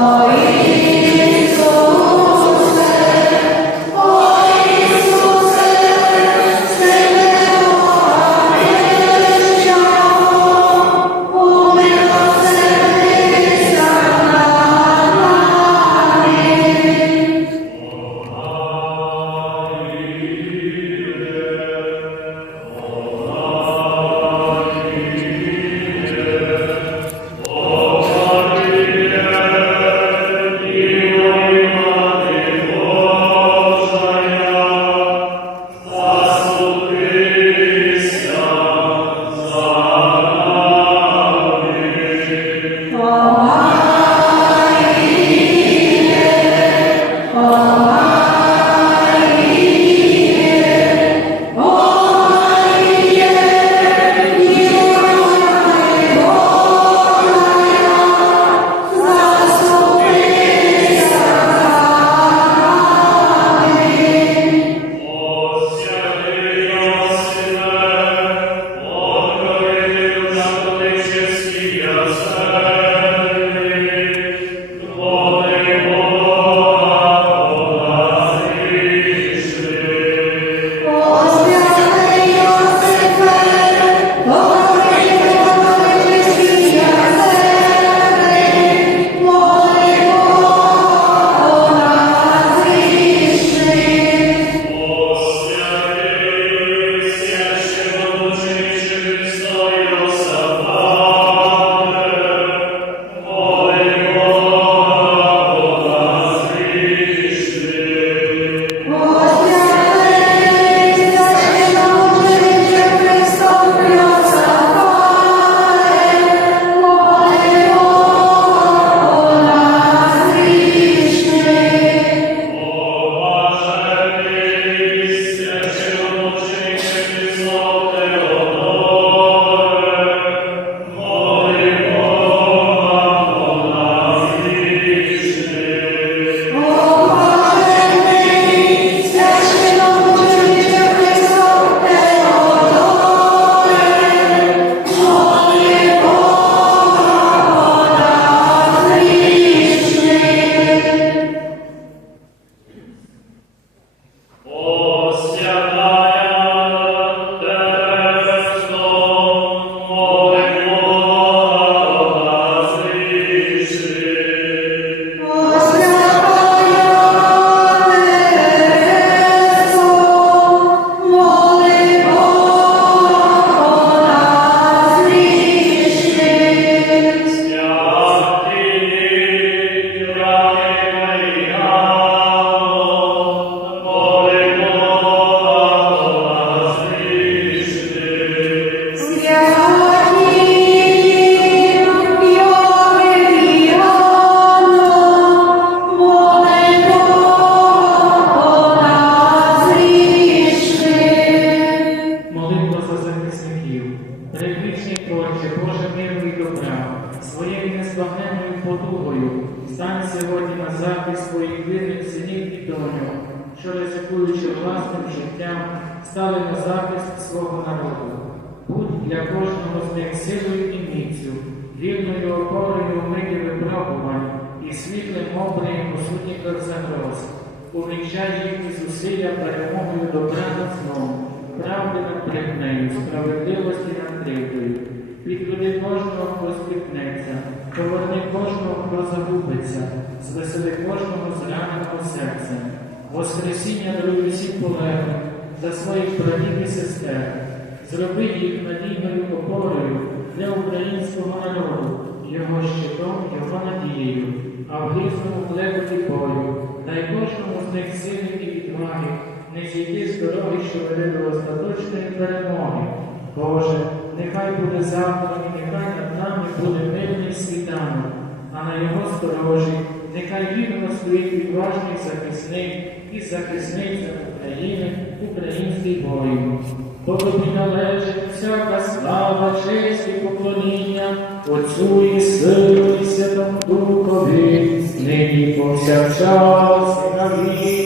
Ой, для кожного з них силою і міцю, вірною опорою у миті випробувань і світлим обрієм у сутінках загроз. Увінчай їхні зусилля перемогою добра над злом, правди над брехнею, справедливості над кривдою. Підведи кожного, хто спіткнеться, поверни кожного, хто загубиться, звесели кожного зраненого серця. Воскресіння даруй усім полеглим за своїх братів і сестер. Зроби їх надійною опорою для українського народу, його щитом, його надією, а в грізному клекоті бою, дай кожному з них сили і відваги, не зійти з дороги, що веде до остаточної перемоги. Боже, нехай буде завтра і нехай над нами буде мирний світанок, а на його сторожі нехай вірно стоїть відважний захисник і захисниця України, український воїн. Тобі належить всяка слава, честь і поклоніння Отцю і Сину і Святому Духові, нині повсякчас і на віки.